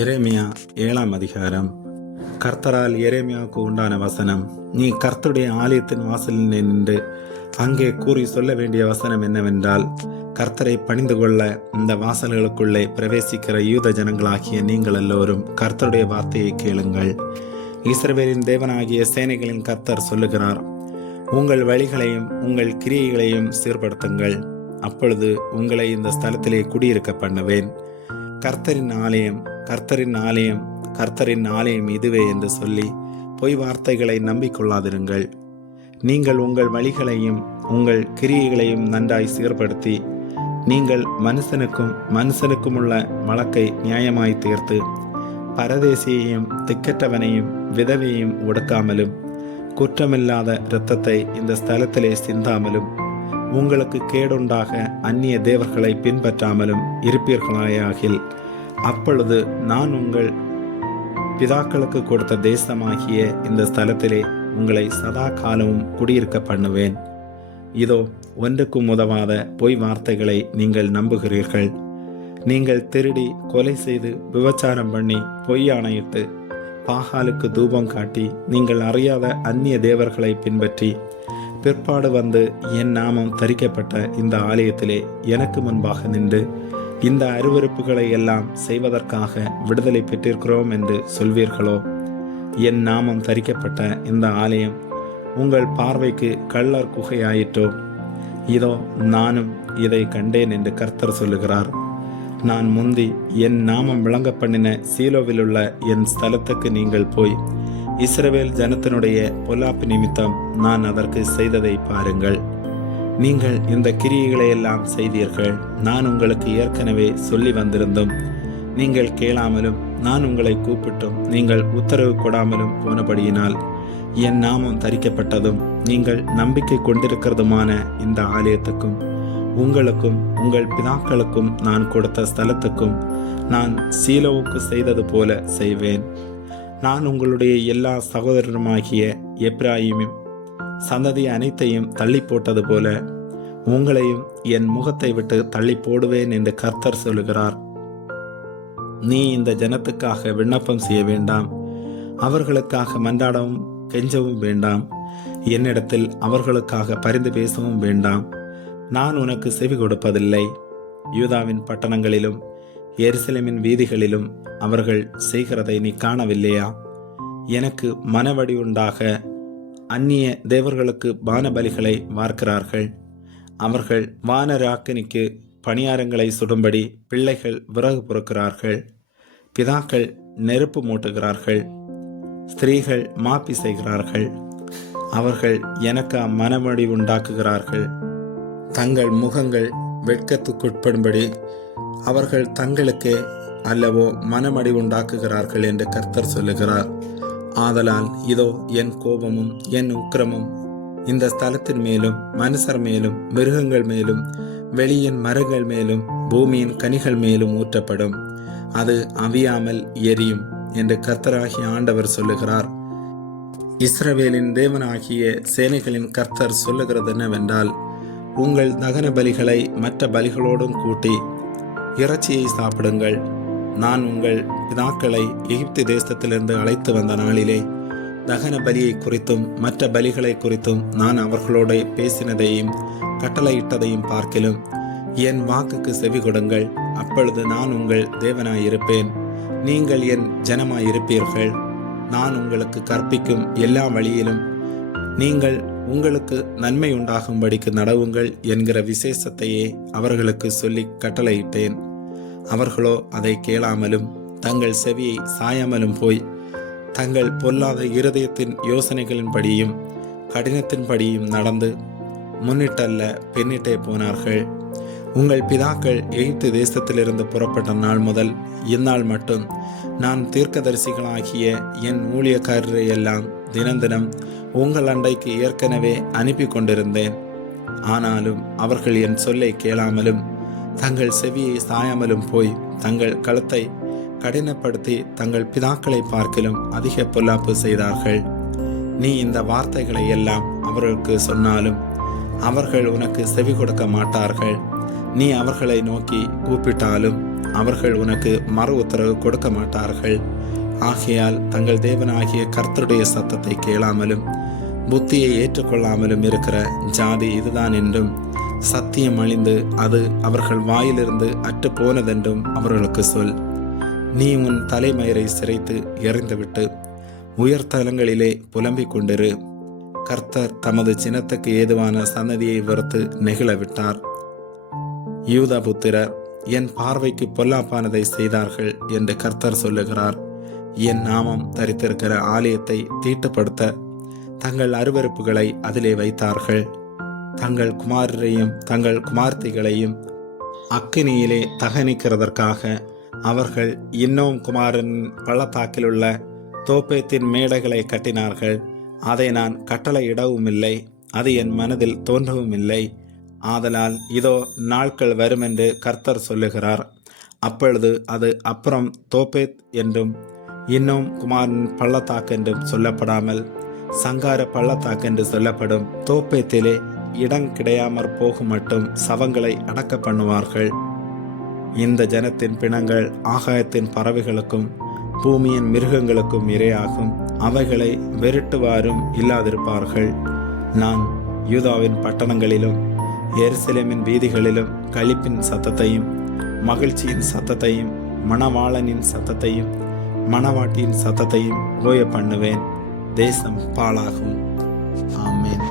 எரேமியா 7ஆம் அதிகாரம். கர்த்தரால் எரேமியாவுக்கு உண்டான வசனம். நீ கர்த்தருடைய ஆலயத்தின் வாசலில் நின்று அங்கே கூறி சொல்ல வேண்டிய வசனம் என்னவென்றால், கர்த்தரை பணிந்து கொள்ள இந்த வாசல்களுக்குள்ளே பிரவேசிக்கிற யூத ஜனங்களாகிய நீங்கள் எல்லோரும் கர்த்தருடைய வார்த்தையை கேளுங்கள். இஸ்ரவேலின் தேவனாகிய சேனைகளின் கர்த்தர் சொல்லுகிறார், உங்கள் வழிகளையும் உங்கள் கிரியைகளையும் சீர்படுத்துங்கள், அப்பொழுது உங்களை இந்த ஸ்தலத்திலே குடியிருக்க பண்ணுவேன். கர்த்தரின் ஆலயம், கர்த்தரின் ஆலயம், கர்த்தரின் ஆலயம் இதுவே என்று சொல்லி பொய் வார்த்தைகளை நம்பிக்கொள்ளாதிருங்கள். நீங்கள் உங்கள் வழிகளையும் உங்கள் கிரியைகளையும் நன்றாய் சீர்படுத்தி, நீங்கள் மனுஷனுக்கும் உள்ள வழக்கை நியாயமாய் தீர்த்து, பரதேசியையும் திக்கற்றவனையும் விதவையையும் ஒடுக்காமலும் குற்றமில்லாத இரத்தத்தை இந்த ஸ்தலத்திலே சிந்தாமலும் உங்களுக்கு கேடுண்டாக அந்நிய தேவர்களை பின்பற்றாமலும் இருப்பீர்களாயாகில், அப்பொழுது நான் உங்கள் பிதாக்களுக்கு கொடுத்த தேசமாகிய இந்த ஸ்தலத்திலே உங்களை சதா காலமும் குடியிருக்க பண்ணுவேன். இதோ, ஒன்றுக்கும் உதவாத பொய் வார்த்தைகளை நீங்கள் நம்புகிறீர்கள். நீங்கள் திருடி, கொலை செய்து, விபச்சாரம் பண்ணி, பொய் ஆணையிட்டு, பாகாலுக்கு தூபம் காட்டி, நீங்கள் அறியாத அந்நிய தேவர்களை பின்பற்றி, பிற்பாடு வந்து என் நாமம் தரிக்கப்பட்ட இந்த ஆலயத்திலே எனக்கு முன்பாக நின்று இந்த அருவருப்புகளை எல்லாம் செய்வதற்காக விடுதலை பெற்றிருக்கிறோம் என்று சொல்வீர்களோ? என் நாமம் தரிக்கப்பட்ட இந்த ஆலயம் உங்கள் பார்வைக்கு கள்ளர் குகையாயிற்றோ? இதோ, நானும் இதை கண்டேன் என்று கர்த்தர் சொல்லுகிறார். நான் முந்தி என் நாமம் விளங்க பண்ணின சீலோவிலுள்ள என் ஸ்தலத்துக்கு நீங்கள் போய் இஸ்ரவேல் ஜனத்தினுடைய பொல்லாப்பு நிமித்தம் நான் அதற்கு செய்ததை பாருங்கள். நீங்கள் இந்த கிரியைகளை எல்லாம் செய்தீர்கள். நான் உங்களுக்கு ஏற்கனவே சொல்லி வந்திருந்தும் நீங்கள் கேளாமலும், நான் உங்களை கூப்பிட்டும் நீங்கள் உத்தரவு கொடாமலும் போனபடியினால், என் நாமம் தரிக்கப்பட்டதும் நீங்கள் நம்பிக்கை கொண்டிருக்கிறதுமான இந்த ஆலயத்துக்கும் உங்களுக்கும் உங்கள் பிதாக்களுக்கும் நான் கொடுத்த ஸ்தலத்துக்கும் நான் சீலோவுக்கு செய்தது போல செய்வேன். நான் உங்களுடைய எல்லா சகோதரருமாகிய எப்பிராயீமின் சந்ததி அனைத்தையும் தள்ளி போட்டது போல உங்களையும் என் முகத்தை விட்டு தள்ளி போடுவேன் என்று கர்த்தர் சொல்லுகிறார். நீ இந்த ஜனத்துக்காக விண்ணப்பம் செய்ய வேண்டாம், அவர்களுக்காக மன்றாடவும் கெஞ்சவும் வேண்டாம், என்னிடத்தில் அவர்களுக்காக பரிந்து பேசவும் வேண்டாம். நான் உனக்கு செவி கொடுப்பதில்லை. யூதாவின் பட்டணங்களிலும் எருசலேமின் வீதிகளிலும் அவர்கள் செய்கிறதை நீ காணவில்லையா? எனக்கு மனவடி உண்டாக அந்நிய தேவர்களுக்கு பானபலிகளை வார்க்கிறார்கள். அவர்கள் வானராக்கினிக்கு பணியாரங்களை சுடும்படி பிள்ளைகள் விறகு பொறுக்கிறார்கள், பிதாக்கள் நெருப்பு மூட்டுகிறார்கள், ஸ்திரீகள் மாப்பி செய்கிறார்கள். அவர்கள் எனக்கு மனவடி உண்டாக்குகிறார்கள். தங்கள் முகங்கள் வெட்கத்துக்குட்படும்படி அவர்கள் தங்களுக்கே அல்லவோ மனமடி உண்டாக்குகிறார்கள் என்று கர்த்தர் சொல்லுகிறார். ஆதலால் இதோ, என் கோபமும் என் உக்கிரமும் இந்த ஸ்தலத்தின் மேலும் மனுஷர் மேலும் மிருகங்கள் மேலும் வெளியின் மரங்கள் மேலும் பூமியின் கனிகள் மேலும் ஊற்றப்படும். அது அவியாமல் எரியும் என்று கர்த்தராகிய ஆண்டவர் சொல்லுகிறார். இஸ்ரவேலின் தேவனாகிய சேனைகளின் கர்த்தர் சொல்லுகிறது என்னவென்றால், உங்கள் தகன பலிகளை மற்ற பலிகளோடும் கூட்டி இறைச்சியை சாப்பிடுங்கள். நான் உங்கள் பிதாக்களை எகிப்து தேசத்திலிருந்து அழைத்து வந்த நாளிலே தகன பலியை குறித்தும் மற்ற பலிகளை குறித்தும் நான் அவர்களோடு பேசினதையும் கட்டளையிட்டதையும் பார்க்கிலும் என் வாக்குக்கு செவி கொடுங்கள். அப்பொழுது நான் உங்கள் தேவனாயிருப்பேன், நீங்கள் என் ஜனமாயிருப்பீர்கள். நான் உங்களுக்கு கற்பிக்கும் எல்லா வழியிலும் நீங்கள் உங்களுக்கு நன்மை உண்டாகும்படிக்கு நடவுங்கள் என்கிற விசேஷத்தையே அவர்களுக்கு சொல்லி கட்டளையிட்டேன். அவர்களோ அதை கேளாமலும் தங்கள் செவியை சாயாமலும் போய் தங்கள் பொல்லாத இருதயத்தின் யோசனைகளின்படியும் கடினத்தின்படியும் நடந்து முன்னிட்டல்ல பின்னிட்டே போனார்கள். உங்கள் பிதாக்கள் எகிப்து தேசத்திலிருந்து புறப்பட்ட நாள் முதல் இந்நாள் மட்டும் நான் தீர்க்கதரிசிகளாகிய என் ஊழியக்காரரை எல்லாம் தினம் உங்கள் அண்டைக்கு ஏற்கனவே அனுப்பி கொண்டிருந்தேன். ஆனாலும் அவர்கள் என் சொல்லை கேளாமலும் தங்கள் செவியை சாயாமலும் போய் தங்கள் கழுத்தை கடினப்படுத்தி தங்கள் பிதாக்களை பார்க்கிலும் அதிக பொல்லாப்பு செய்தார்கள். நீ இந்த வார்த்தைகளை எல்லாம் அவர்களுக்கு சொன்னாலும் அவர்கள் உனக்கு செவி கொடுக்க மாட்டார்கள். நீ அவர்களை நோக்கி கூப்பிட்டாலும் அவர்கள் உனக்கு மறு உத்தரவு கொடுக்க மாட்டார்கள். ஆகையால் தங்கள் தேவனாகிய கர்த்தருடைய சத்தத்தை கேளாமலும் புத்தியை ஏற்றுக்கொள்ளாமலும் இருக்கிற ஜாதி இதுதான் என்றும், சத்தியம் அழிந்து அது அவர்கள் வாயிலிருந்து அற்று போனதென்றும் அவர்களுக்கு சொல். நீ உன் தலைமயிரை சிரைத்து எறிந்துவிட்டு உயர்தலங்களிலே புலம்பிக் கொண்டிரு. கர்த்தர் தமது சினத்துக்கு ஏதுவான சன்னதியை வெறுத்து நெகிழவிட்டார். யூதா புத்திரர் என் பார்வைக்கு பொல்லாப்பானதை செய்தார்கள் என்று கர்த்தர் சொல்லுகிறார். என் நாமம் தரித்திருக்கிற ஆலயத்தை தீட்டுப்படுத்த தங்கள் அருவருப்புகளை அதிலே வைத்தார்கள். தங்கள் குமாரரையும் தங்கள் குமார்த்திகளையும் அக்கினியிலே தகனிக்கிறதற்காக அவர்கள் இன்னும் குமாரின் பள்ளத்தாக்கில் உள்ள தோப்பேத்தின் மேடைகளை கட்டினார்கள். அதை நான் கட்டளையிடவும் இல்லை, அது என் மனதில் தோன்றவும் இல்லை. ஆதலால் இதோ நாட்கள் வருமென்று கர்த்தர் சொல்லுகிறார். அப்பொழுது அது அப்புறம் தோப்பேத் என்றும் இன்னும் குமாரின் பள்ளத்தாக்கென்றும் சொல்லப்படாமல் சங்கார பள்ளத்தாக்கென்று சொல்லப்படும். தோப்பேத்திலே இடம் கிடையாமற் போகும் மட்டும் சவங்களை அடக்க பண்ணுவார்கள். இந்த ஜனத்தின் பிணங்கள் ஆகாயத்தின் பறவைகளுக்கும் பூமியின் மிருகங்களுக்கும் இரையாகும். அவைகளை வெருட்டுவாரும் இல்லாதிருப்பார்கள். நான் யூதாவின் பட்டணங்களிலும் எருசலேமின் வீதிகளிலும் களிப்பின் சத்தத்தையும் மகிழ்ச்சியின் சத்தத்தையும் மணவாளனின் சத்தத்தையும் மணவாட்டியின் சத்தத்தையும் ஓய பண்ணுவேன். தேசம் பாழாகும். ஆமென்.